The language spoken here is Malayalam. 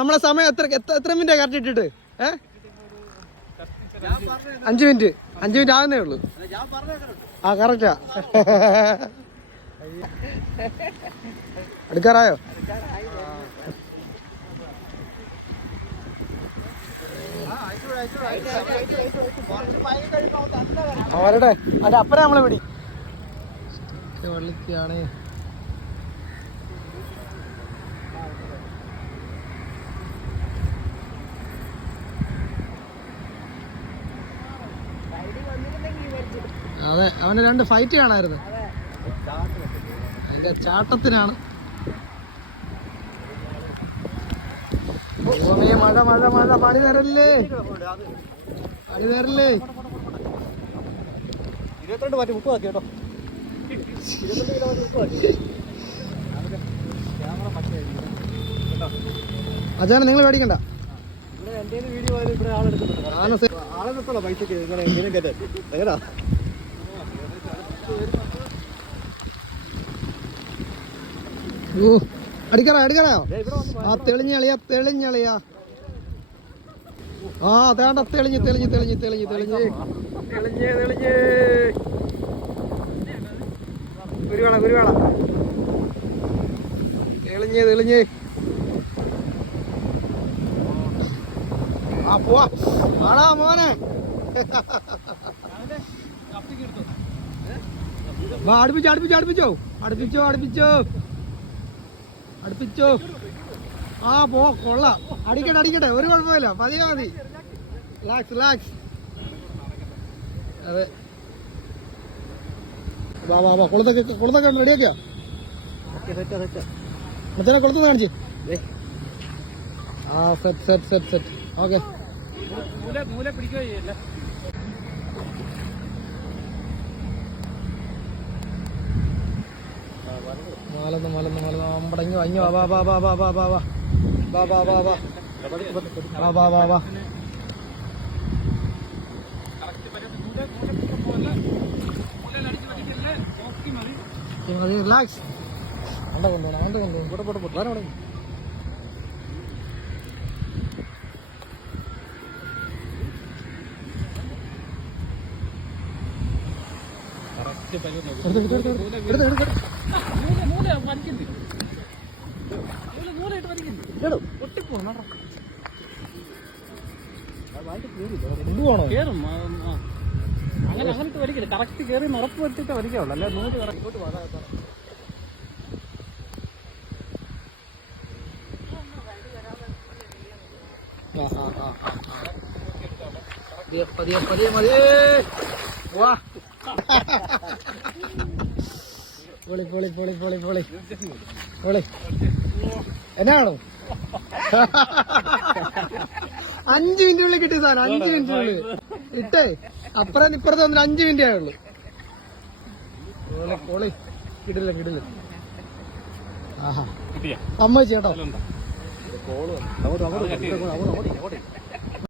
നമ്മളെ സമയം എത്ര മിനിറ്റാ കറക്റ്റ് ഇട്ടിട്ട്? 5 മിനിറ്റ് ആകുന്നേ ഉള്ളൂ. ആ കറക്റ്റാ. എടുക്കാറായോ? വരട്ടെ. അതിന്റെ അപ്പനെ നമ്മളെ പിടി വള്ളിക്കാണ്. അതെ, അവന് 2 ഫൈറ്റ് കാണായിരുന്നു. അതിന്റെ ചാട്ടത്തിനാണ്. മഴ മഴ മഴ പണി തരല്ലേ, പണി തരല്ലേ. 22 മാറ്റി 30 ആക്കി കേട്ടോ. 22 കിലോ മാറ്റി 30 ആക്കി. അച്ഛനെ നിങ്ങൾ പേടിക്കണ്ട. ഇവിടെ എൻ്റെ വീഡിയോ ഇവിടെ ആളെടുക്കുന്നുണ്ട്. ആളെ നിർത്തണോ പൈസക്ക്? ഇങ്ങനെ കയറ്റാൻ എങ്ങനാ? അടിക്കറായോ? ആ തെളിഞ്ഞളിയാ. ആ അതേണ്ട തെളിഞ്ഞ് കുരുവേള തെളിഞ്ഞ്. ആ പോവാ ആടാ മോനെ. അടുപ്പിച്ചോ. ആ പോ, കൊള്ളാം. അടിക്കട്ടെ, ഒരു കുഴപ്പമില്ല. പതിയെ മതി. റിലാക്സ്. അതെ, വാ കൊളുത്തൊക്കെ റെഡിയാക്കിയാ? മറ്റേ കൊളുത്ത് കാണിച്ച്. ആ സെറ്റ്. ഓക്കെ. മലന്ന് അമ്പടങ്ങി വഞ്ഞു. വാ. റിലാക്സ്. അങ്ങോട്ട് കൊണ്ടുപോകണം. ഇവിടെ അങ്ങനത്തെ വലിക്കില്ല. കറക്റ്റ് കയറി ഉറപ്പ് വരുത്തിട്ട് വലിക്കാവുള്ളൂ. അല്ലെ നൂല് കറക്റ്റ് പതിയെ മതി. വാ പൊളി. എന്നാണോ 5 മിനിറ്റുള്ളിൽ കിട്ടിയ സാധനം. 5 മിനിറ്റിനുള്ളിൽ ഇട്ടേ. അപ്പുറം ഇപ്പുറത്ത് വന്നിട്ട് 5 മിനിറ്റേ ആയുള്ളൂ. പൊളി. കിടില്ല. ആഹാ, സമ്മതിച്ചു കേട്ടോ.